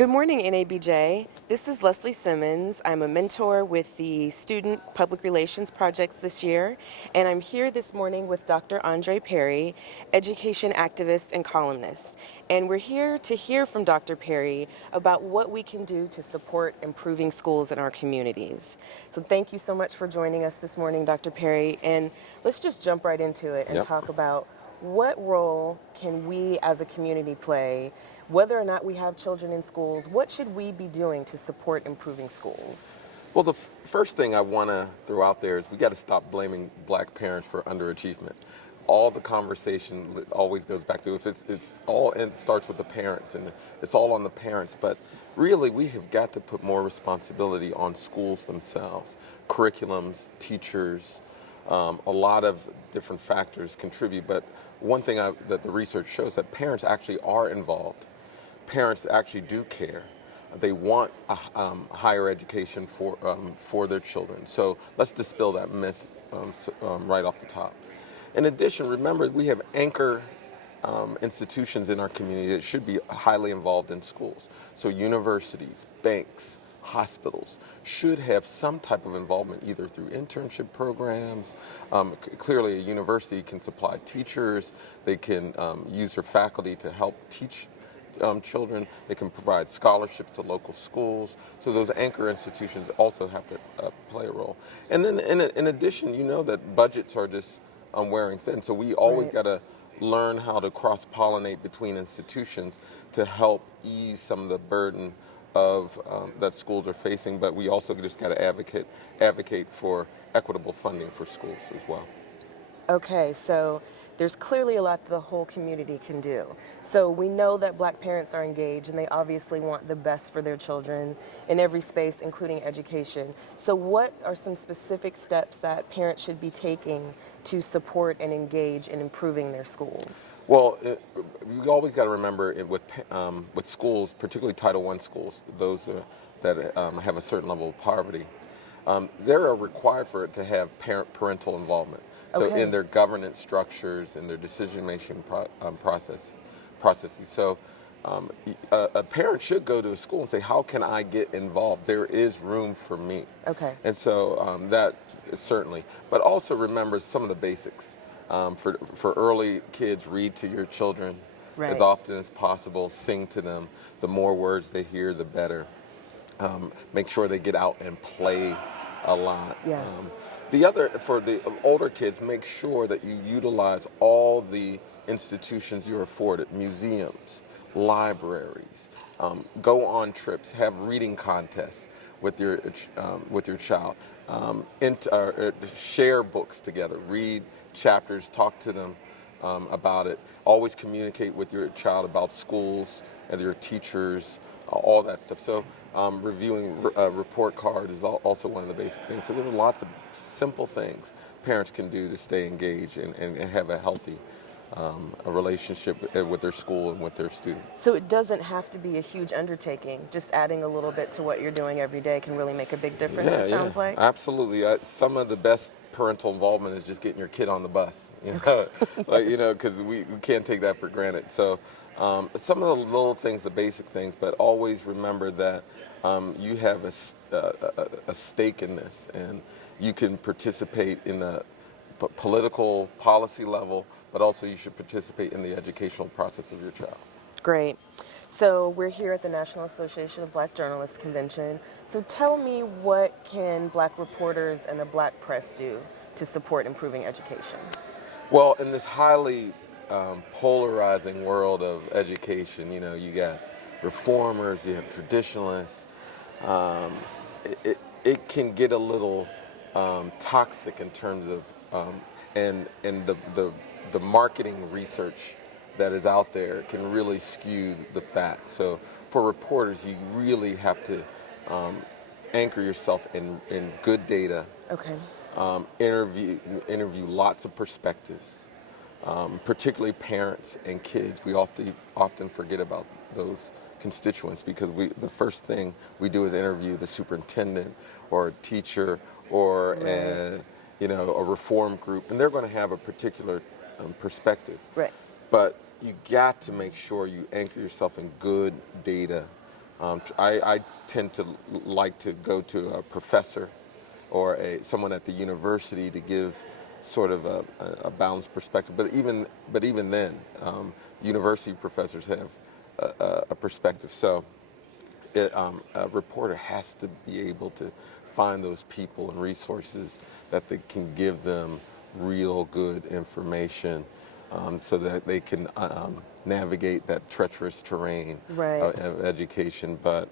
Good morning, NABJ. This is Leslie Simmons. I'm a mentor with the Student Public Relations Projects this year, and I'm here this morning with Dr. Andre Perry, education activist and columnist. And we're here to hear from Dr. Perry about what we can do to support improving schools in our communities. So thank you so much for joining us this morning, Dr. Perry. And let's just jump right into it and talk about what role can we as a community play, whether or not we have children in schools. What should we be doing to support improving schools? Well, the first thing I want to throw out there is we got to stop blaming black parents for underachievement. All the conversation always goes back to it's all, and it starts with the parents, and it's all on the parents. But really, we have got to put more responsibility on schools themselves, curriculums, teachers. A lot of different factors contribute, but one thing that the research shows that parents actually are involved. Parents actually do care. They want a higher education for their children. So let's dispel that myth right off the top. In addition, remember we have anchor institutions in our community that should be highly involved in schools. So universities, banks, hospitals should have some type of involvement either through internship programs. Clearly, a university can supply teachers. They can use their faculty to help teach children. They can provide scholarships to local schools. So those anchor institutions also have to play a role. And then in addition, you know that budgets are just wearing thin. So we always got to learn how to cross-pollinate between institutions to help ease some of the burden of that schools are facing, but we also just got to advocate for equitable funding for schools as well. Okay, so there's clearly a lot that the whole community can do. So we know that black parents are engaged and they obviously want the best for their children in every space, including education. So what are some specific steps that parents should be taking to support and engage in improving their schools? Well, we always got to remember with schools, particularly Title I schools, those that have a certain level of poverty, they're required for it to have parental involvement. So in their governance structures, in their decision-making processes. So a parent should go to a school and say, how can I get involved? There is room for me. Okay. And so that certainly. But also remember some of the basics. For early kids, read to your children as often as possible. Sing to them. The more words they hear, the better. Make sure they get out and play a lot. Yeah. The other, for the older kids, make sure that you utilize all the institutions you're afforded, museums, libraries, go on trips, have reading contests with your child, share books together, read chapters, talk to them about it, always communicate with your child about schools and your teachers, all that stuff. So reviewing report cards is also one of the basic things. So there are lots of simple things parents can do to stay engaged and have a healthy a relationship with their school and with their students. So it doesn't have to be a huge undertaking. Just adding a little bit to what you're doing every day can really make a big difference, it sounds like? Absolutely. Some of the best parental involvement is just getting your kid on the bus, because we can't take that for granted. So some of the little things, the basic things, but always remember that you have a stake in this, and you can participate in the political policy level, but also you should participate in the educational process of your child. Great. So we're here at the National Association of Black Journalists Convention. So tell me, what can black reporters and the black press do to support improving education? Well, in this highly polarizing world of education, you got reformers, you have traditionalists. It can get a little toxic in terms of and the marketing research that is out there can really skew the facts. So for reporters, you really have to anchor yourself in good data. Okay. Interview lots of perspectives, particularly parents and kids. We often forget about those constituents because the first thing we do is interview the superintendent or a teacher or a reform group, and they're going to have a particular perspective. Right. But you got to make sure you anchor yourself in good data I tend to like to go to a professor or someone at the university to give sort of a balanced perspective. But even then, university professors have a perspective. So a reporter has to be able to find those people and resources that they can give them real good information, so that they can navigate that treacherous terrain Right. of education. But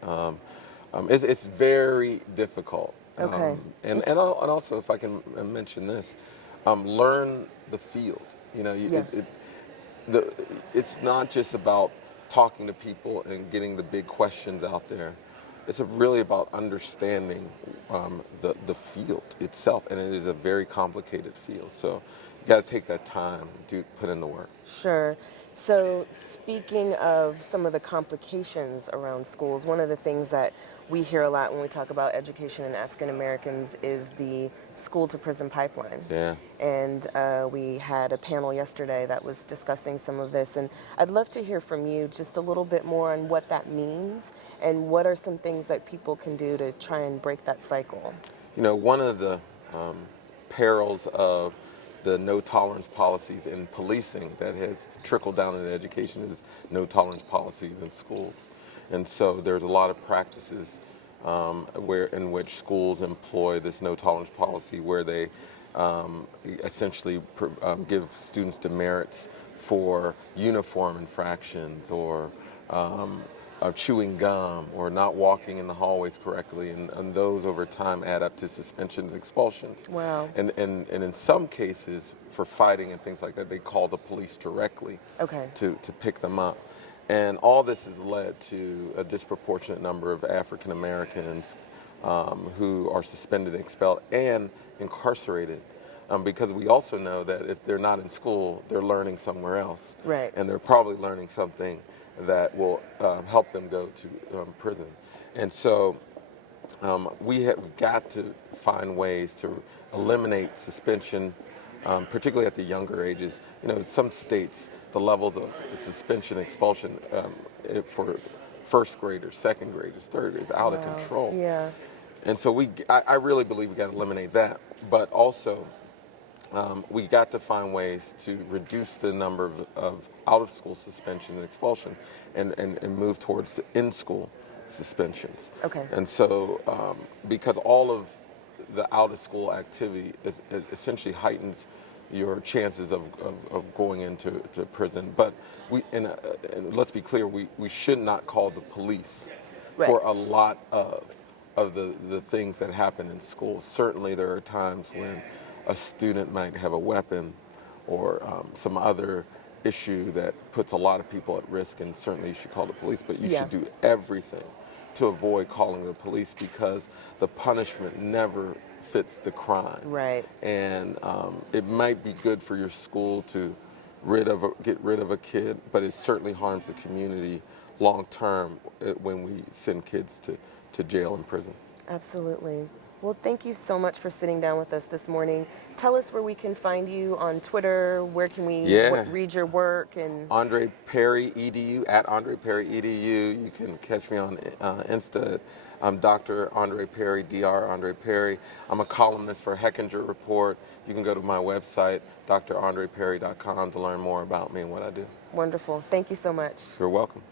it's very difficult. Okay. And also, if I can mention this, learn the field. You know, Yeah. it's not just about talking to people and getting the big questions out there. It's really about understanding the field itself, and it is a very complicated field. So you got to take that time to put in the work. Sure. So, speaking of some of the complications around schools, one of the things that we hear a lot when we talk about education in African Americans is the school to prison pipeline. Yeah. And we had a panel yesterday that was discussing some of this. And I'd love to hear from you just a little bit more on what that means and what are some things that people can do to try and break that cycle. You know, one of the perils of the no tolerance policies in policing that has trickled down into education is no tolerance policies in schools. And so there's a lot of practices in which schools employ this no tolerance policy, where they essentially give students demerits for uniform infractions, or chewing gum, or not walking in the hallways correctly, and those over time add up to suspensions, expulsions. Wow. And in some cases, for fighting and things like that, they call the police directly Okay. to pick them up. And all this has led to a disproportionate number of African Americans who are suspended, expelled, and incarcerated. Because we also know that if they're not in school, they're learning somewhere else. Right. And they're probably learning something that will help them go to prison. And so we have got to find ways to eliminate suspension, particularly at the younger ages. You know, some states, the levels of suspension, expulsion for first graders, second graders, third graders, out of control. Yeah. And so I really believe we got to eliminate that. But also, we got to find ways to reduce the number of out-of-school suspension and expulsion, and move towards in-school suspensions. Okay. And so, because all of the out-of-school activity essentially heightens your chances of going into prison. But and let's be clear, we should not call the police for a lot of the things that happen in schools. Certainly there are times when a student might have a weapon or some other issue that puts a lot of people at risk, and certainly you should call the police, but you should do everything to avoid calling the police, because the punishment never fits the crime. Right. And it might be good for your school to get rid of a kid, but it certainly harms the community long term when we send kids to jail and prison. Absolutely. Well, thank you so much for sitting down with us this morning. Tell us where we can find you on Twitter. Where can we read your work? And Andre Perry EDU, at Andre Perry EDU. You can catch me on Insta. I'm Dr. Andre Perry, Dr. Andre Perry. I'm a columnist for Hechinger Report. You can go to my website, drandreperry.com, to learn more about me and what I do. wonderful. Thank you so much. You're welcome.